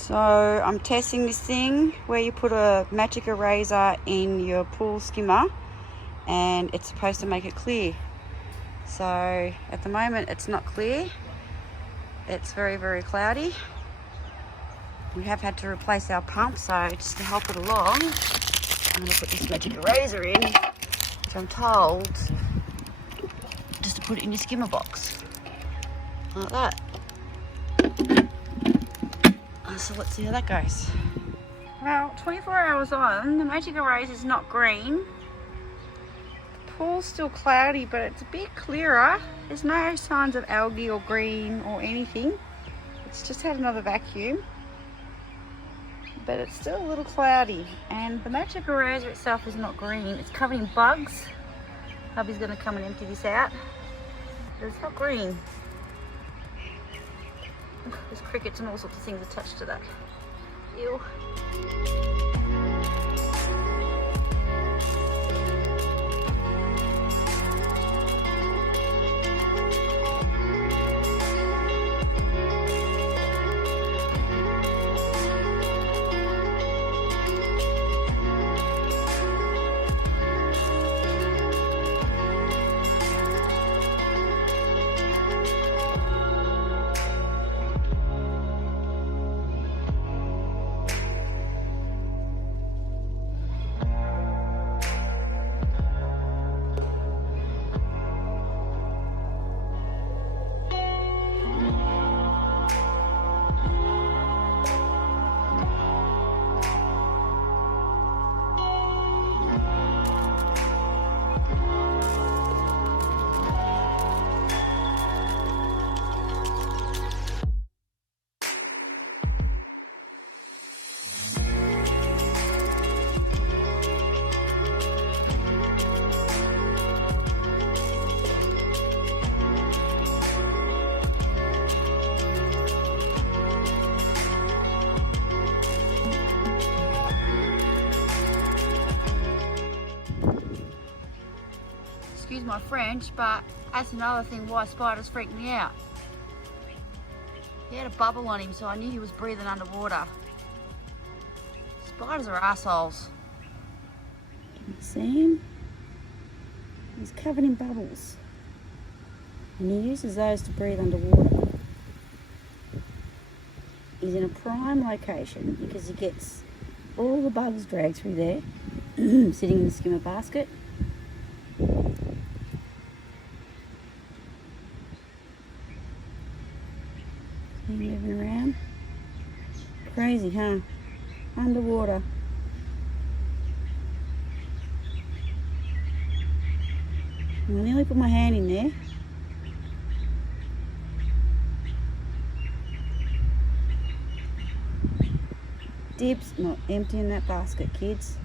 So I'm testing this thing where you put a magic eraser in your pool skimmer and it's supposed to make it clear. So at the moment it's not clear. It's very, very cloudy. We have had to replace our pump, so just to help it along, I'm going to put this magic eraser in, which I'm told just to put it in your skimmer box. Like that. So let's see how that goes. Well, 24 hours on, the magic eraser is not green. The pool's still cloudy, but it's a bit clearer. There's no signs of algae or green or anything. It's just had another vacuum. But it's still a little cloudy. And the magic eraser itself is not green. It's covered in bugs. Hubby's going to come and empty this out. But it's not green. There's crickets and all sorts of things attached to that. Ew. Excuse my French, but that's another thing why spiders freak me out. He had a bubble on him, so I knew he was breathing underwater. Spiders are assholes. Can you see him? He's covered in bubbles. And he uses those to breathe underwater. He's in a prime location because he gets all the bugs dragged through there, sitting in the skimmer basket. Moving around. Crazy, huh? Underwater. I nearly put my hand in there. Dibs, not emptying that basket, kids.